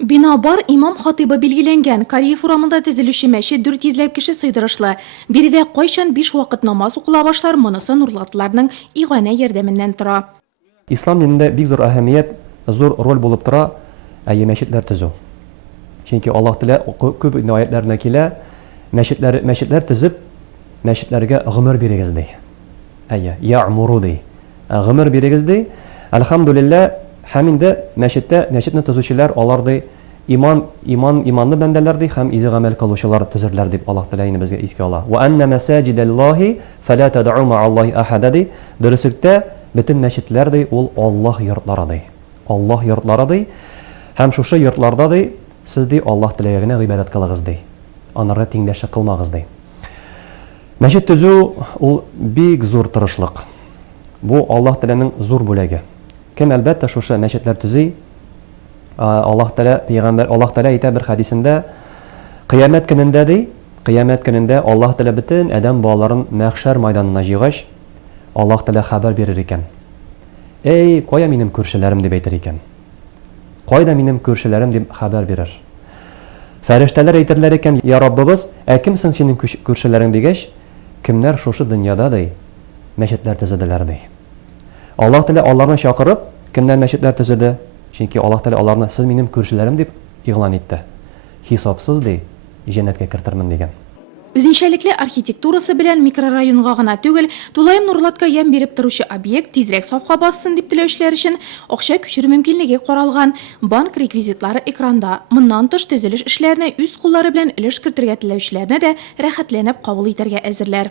Binobar imom xotibi belgilangan Koreya uramida tuzilishi masjid 400 kishi sıyдырышлы. Biride qo'yshan 5 vaqt namoz o'qila boshlar, munisi nurlatlarning ig'ona yordamidan tura. İslam dininde bir zor ahamiyet, zor rol bulup tura meşitler tüzü. Çünkü Allah Teala köp ayetlerine kile meşitler tüzüp meşitlerge gımır birigizdi. Ya'muru di. Gımır birigizdi. Elhamdülillah haminde meşitne tüzüşüler olardı. İmanlı bendelerdi, hem izi gamel kaluşular tüzürler deyip Allah Teala yine bizge iski Allah. Ve enne mesacidallahi felâ ted'u ma'allahi ahadadi. Dürüsükte bütün meşitler de ol Allah yurtları de. Allah yurtları de. Hem şu yurtlarda de siz de Allah Teala'ya ibadet kılığız de. Anarga tengdeşe kılmağız de. Meşit tüzü ol bir zor tırışlık. Bu Allah Teala'nın zor bölegi. Kim elbette şu meşitler tüzü Allah Teala ayta bir hadisinde kıyamet gününde Allah Teala bütün adam bağların mahşer meydanına yığış Allah Teala haber verir iken. Ey koya benim körşelerim deb aytar iken. Koyda benim körşelerim deb haber verir. Ferişteler aytırlar iken ya Rabbimiz, kimsin senin körşelerin degeç? Kimler şu dünyada dey meşitler tüzediler dey. Allah Teala onlarni chaqirib, kimden meşitler tüzedi? Çünkü Allah Teala onlarni siz benim körşelerim deb ilan etti. Hisobsiz dey jannatga kirtirmin degan. Üzünçəlikli arxitekturası bilen mikrorayonga gana tөгел, tulayım nurlatga yem berip turuşu obyekt tezrek safha bassın dep tilöüşler için okşa küçür mümkinligi qoralgan. Bank rekvizitlari ekranda. Mundan tış tüzeliş işlerine üst kulları bilen iliş kirtirge tilöüşlerine de rahatlanıp qabul eterge äzirler.